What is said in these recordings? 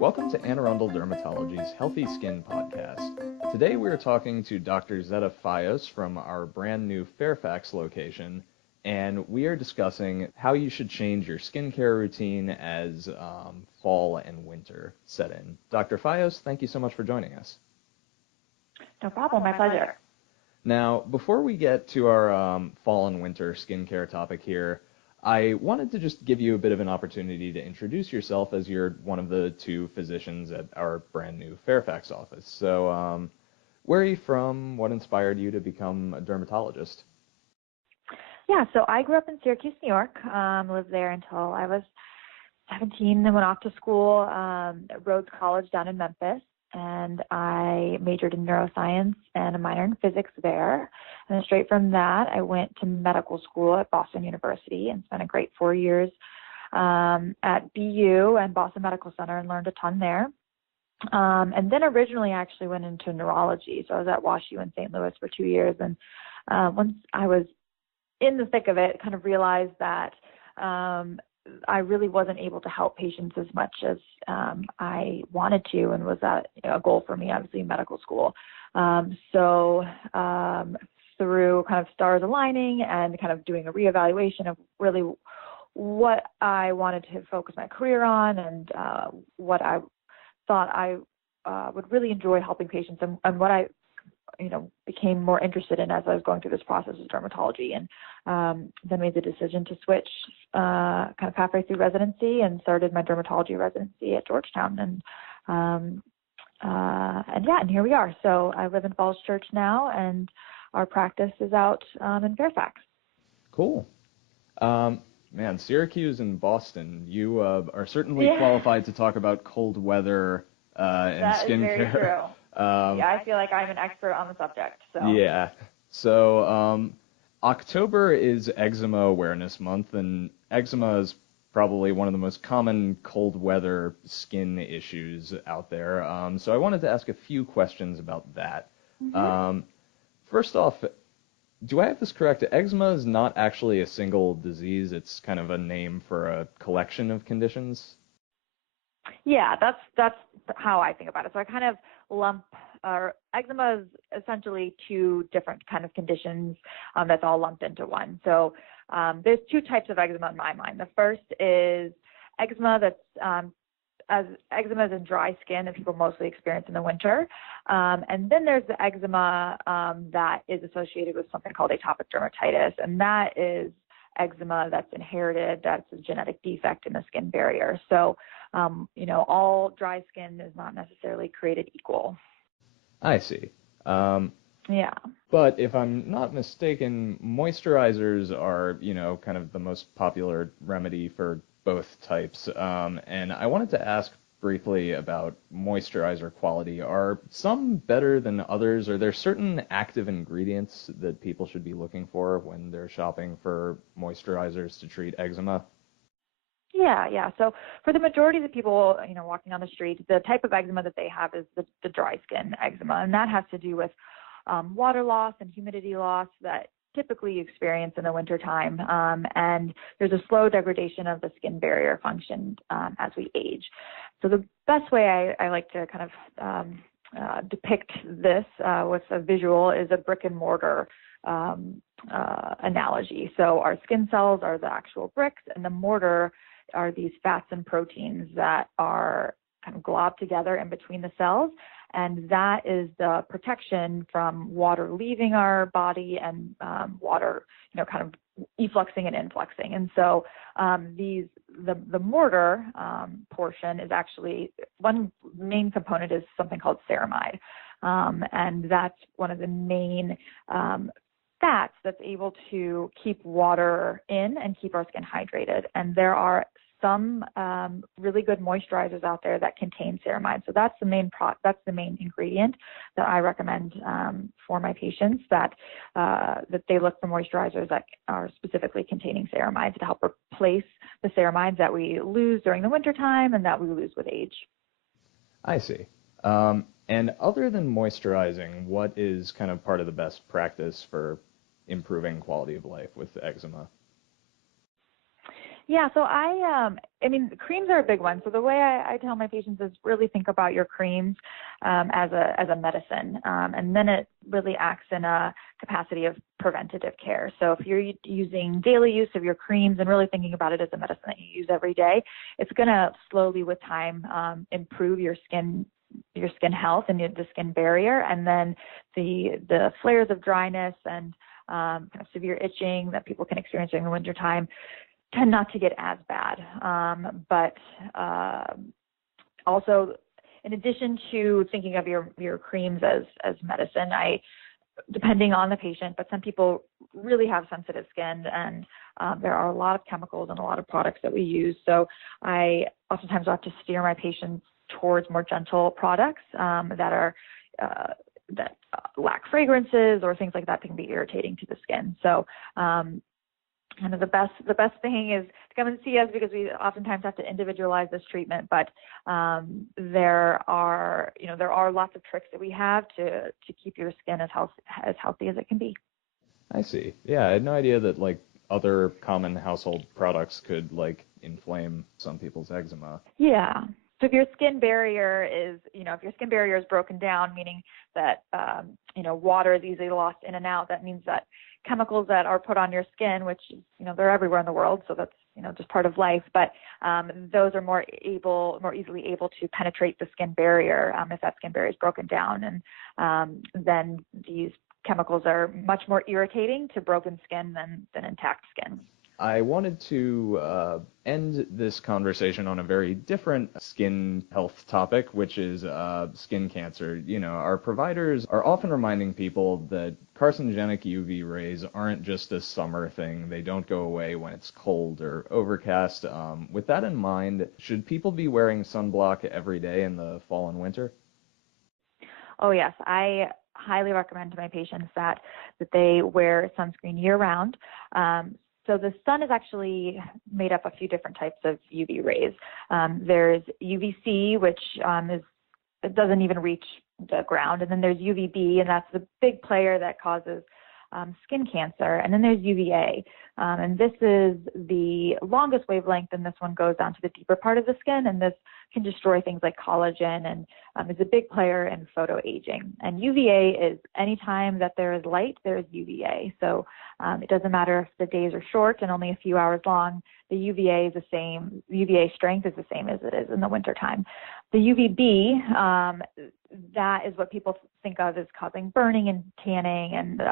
Welcome to Anne Arundel Dermatology's Healthy Skin Podcast. Today we are talking to Dr. Zetta Fayos from our brand new Fairfax location, and we are discussing how you should change your skincare routine as fall and winter set in. Dr. Fayos, thank you so much for joining us. No problem, my pleasure. Now, before we get to our fall and winter skincare topic here, I wanted to just give you a bit of an opportunity to introduce yourself, as you're one of the two physicians at our brand new Fairfax office. So where are you from? What inspired you to become a dermatologist? Yeah, so I grew up in Syracuse, New York, lived there until I was 17, then went off to school at Rhodes College down in Memphis, and I majored in neuroscience and a minor in physics there. And then straight from that, I went to medical school at Boston University and spent a great 4 years at BU and Boston Medical Center and learned a ton there. And then originally I actually went into neurology. So I was at WashU in St. Louis for 2 years. And once I was in the thick of it, kind of realized that I really wasn't able to help patients as much as I wanted to, and was that a goal for me, obviously, in medical school. So through kind of stars aligning and kind of doing a reevaluation of really what I wanted to focus my career on and what I thought I would really enjoy helping patients, and what I became more interested in as I was going through this process was dermatology, and then made the decision to switch kind of halfway through residency and started my dermatology residency at Georgetown, and here we are. So I live in Falls Church now, and our practice is out in Fairfax. Cool. Man, Syracuse and Boston, you are certainly qualified to talk about cold weather and that skincare. That is very true. I feel like I'm an expert on the subject. So. Yeah. So October is Eczema Awareness Month, and eczema is probably one of the most common cold weather skin issues out there. So I wanted to ask a few questions about that. Mm-hmm. First off, do I have this correct? Eczema is not actually a single disease. It's kind of a name for a collection of conditions. Yeah, that's how I think about it. So I kind of lump eczema is essentially two different kind of conditions that's all lumped into one. So there's two types of eczema in my mind. The first is eczema that's as eczema is in dry skin that people mostly experience in the winter. And then there's the eczema that is associated with something called atopic dermatitis, and that is eczema that's inherited, that's a genetic defect in the skin barrier. So, all dry skin is not necessarily created equal. I see. Yeah. But if I'm not mistaken, moisturizers are, kind of the most popular remedy for both types. And I wanted to ask briefly about moisturizer quality. Are some better than others? Are there certain active ingredients that people should be looking for when they're shopping for moisturizers to treat eczema? Yeah. So for the majority of the people, walking on the street, the type of eczema that they have is the dry skin eczema, and that has to do with water loss and humidity loss that typically you experience in the wintertime, and there's a slow degradation of the skin barrier function as we age. So the best way I like to kind of depict this with a visual is a brick and mortar analogy. So our skin cells are the actual bricks, and the mortar are these fats and proteins that are kind of globbed together in between the cells, and that is the protection from water leaving our body and water, kind of effluxing and influxing. And so the mortar portion is actually, one main component is something called ceramide, and that's one of the main fats that's able to keep water in and keep our skin hydrated. And there are some really good moisturizers out there that contain ceramide. So that's the main ingredient that I recommend for my patients, that they look for moisturizers that are specifically containing ceramides to help replace the ceramides that we lose during the wintertime and that we lose with age. I see. And other than moisturizing, what is kind of part of the best practice for improving quality of life with eczema? Yeah, so I mean, creams are a big one. So the way I tell my patients is really think about your creams as a medicine, and then it really acts in a capacity of preventative care. So if you're using daily use of your creams and really thinking about it as a medicine that you use every day, it's going to slowly with time improve your skin health and the skin barrier, and then the flares of dryness and kind of severe itching that people can experience during the wintertime tend not to get as bad. But also, in addition to thinking of your creams as medicine, depending on the patient, but some people really have sensitive skin, and there are a lot of chemicals and a lot of products that we use. So I oftentimes have to steer my patients towards more gentle products that lack fragrances or things like that can be irritating to the skin. So kind of the best thing is to come and see us, because we oftentimes have to individualize this treatment. But there are lots of tricks that we have to keep your skin as healthy as it can be. I see. Yeah, I had no idea that like other common household products could like inflame some people's eczema. Yeah. So if your skin barrier is broken down, meaning that water is easily lost in and out, that means that chemicals that are put on your skin, which they're everywhere in the world, so that's just part of life, but those are more easily able to penetrate the skin barrier if that skin barrier is broken down, and then these chemicals are much more irritating to broken skin than intact skin. I wanted to end this conversation on a very different skin health topic, which is skin cancer. Our providers are often reminding people that carcinogenic UV rays aren't just a summer thing. They don't go away when it's cold or overcast. With that in mind, should people be wearing sunblock every day in the fall and winter? Oh, yes. I highly recommend to my patients that they wear sunscreen year-round. So the sun is actually made up of a few different types of UV rays. There's UVC, which it doesn't even reach the ground, and then there's UVB, and that's the big player that causes skin cancer. And then there's UVA, and this is the longest wavelength, and this one goes down to the deeper part of the skin, and this can destroy things like collagen, and is a big player in photoaging. And UVA is anytime that there is light, there is UVA. So it doesn't matter if the days are short and only a few hours long, the UVA is the same. UVA strength is the same as it is in the wintertime. The UVB, that is what people think of as causing burning and tanning and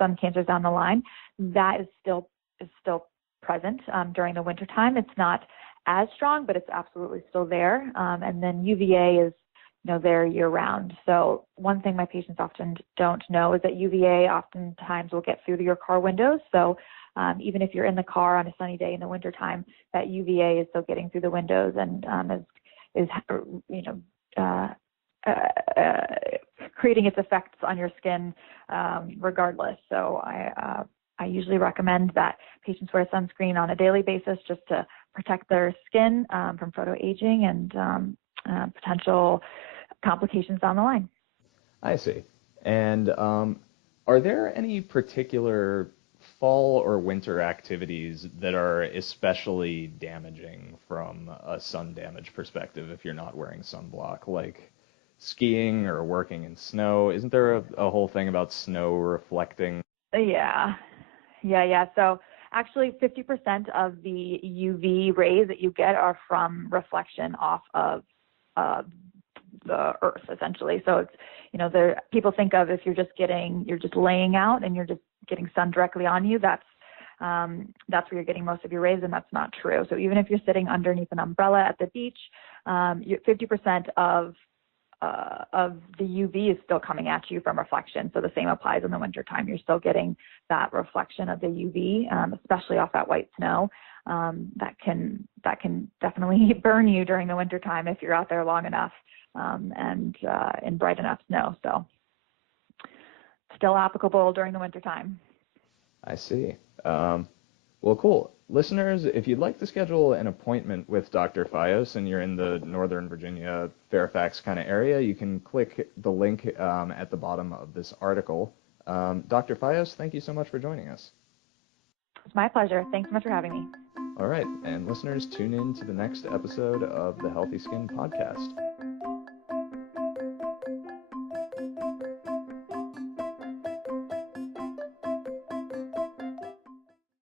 some cancers down the line. That is still present during the wintertime. It's not as strong, but it's absolutely still there. And then UVA is there year-round. So one thing my patients often don't know is that UVA oftentimes will get through your car windows. So even if you're in the car on a sunny day in the wintertime, that UVA is still getting through the windows and is creating its effects on your skin regardless. So I usually recommend that patients wear sunscreen on a daily basis just to protect their skin from photoaging and potential complications down the line. I see. And are there any particular fall or winter activities that are especially damaging from a sun damage perspective if you're not wearing sunblock, like skiing or working in snow? Isn't there a whole thing about snow reflecting? Yeah. So actually 50% of the UV rays that you get are from reflection off of the earth, essentially. So it's, people think of if you're just laying out and you're just getting sun directly on you, that's where you're getting most of your rays, and that's not true. So even if you're sitting underneath an umbrella at the beach, 50% of the UV is still coming at you from reflection. So the same applies in the wintertime. You're still getting that reflection of the UV, especially off that white snow. That can definitely burn you during the wintertime if you're out there long enough and in bright enough snow. So still applicable during the wintertime. I see. Well, cool. Listeners, if you'd like to schedule an appointment with Dr. Fayos and you're in the Northern Virginia, Fairfax kind of area, you can click the link at the bottom of this article. Dr. Fayos, thank you so much for joining us. It's my pleasure. Thanks so much for having me. All right, and listeners, tune in to the next episode of the Healthy Skin Podcast.